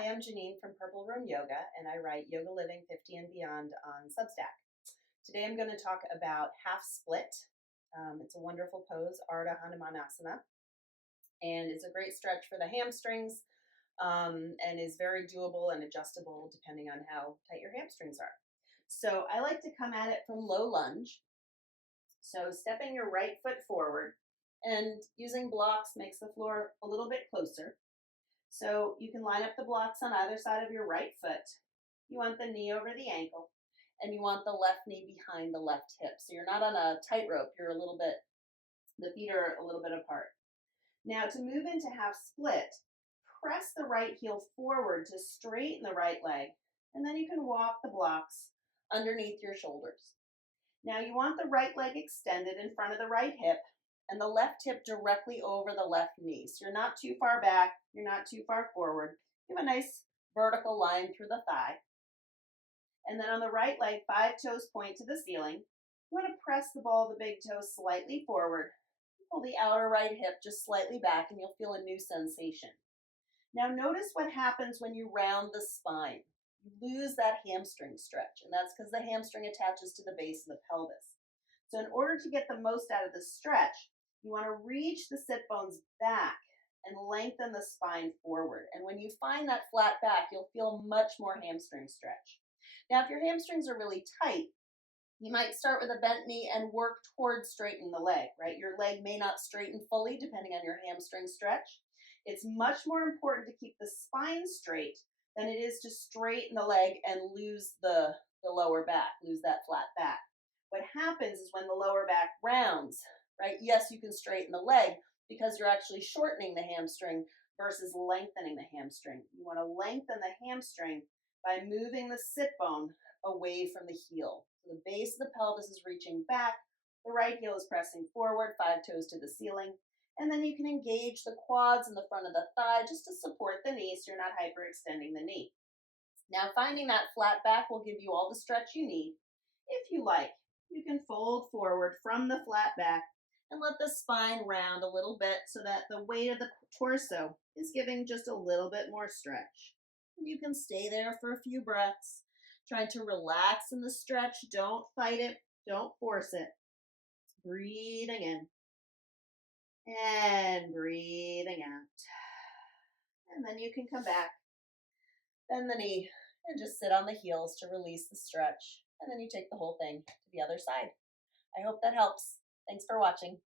Hi, I'm Janine from Purple Room Yoga, and I write Yoga Living 50 and Beyond on Substack. Today I'm going to talk about half split. It's a wonderful pose, Ardha Hanumanasana, and it's a great stretch for the hamstrings and is very doable and adjustable depending on how tight your hamstrings are. So I like to come at it from low lunge. So stepping your right foot forward and using blocks makes the floor a little bit closer. So you can line up the blocks on either side of your right foot. You want the knee over the ankle, and you want the left knee behind the left hip. So you're not on a tightrope, the feet are a little bit apart. Now to move into half split, press the right heel forward to straighten the right leg, and then you can walk the blocks underneath your shoulders. Now you want the right leg extended in front of the right hip, and the left hip directly over the left knee. So you're not too far back, you're not too far forward. You have a nice vertical line through the thigh. And then on the right leg, 5 toes point to the ceiling. You want to press the ball of the big toe slightly forward. Pull the outer right hip just slightly back, and you'll feel a new sensation. Now notice what happens when you round the spine. You lose that hamstring stretch, and that's because the hamstring attaches to the base of the pelvis. So in order to get the most out of the stretch, you want to reach the sit bones back and lengthen the spine forward. And when you find that flat back, you'll feel much more hamstring stretch. Now, if your hamstrings are really tight, you might start with a bent knee and work towards straightening the leg, right? Your leg may not straighten fully depending on your hamstring stretch. It's much more important to keep the spine straight than it is to straighten the leg and lose the lower back, lose that flat back. What happens is when the lower back rounds, right? Yes, you can straighten the leg because you're actually shortening the hamstring versus lengthening the hamstring. You want to lengthen the hamstring by moving the sit bone away from the heel. So the base of the pelvis is reaching back, the right heel is pressing forward, 5 toes to the ceiling, and then you can engage the quads in the front of the thigh just to support the knee so you're not hyperextending the knee. Now finding that flat back will give you all the stretch you need. If you like, you can fold forward from the flat back and let the spine round a little bit so that the weight of the torso is giving just a little bit more stretch. And you can stay there for a few breaths, trying to relax in the stretch. Don't fight it. Don't force it. Breathing in and breathing out. And then you can come back, bend the knee, and just sit on the heels to release the stretch. And then you take the whole thing to the other side. I hope that helps. Thanks for watching.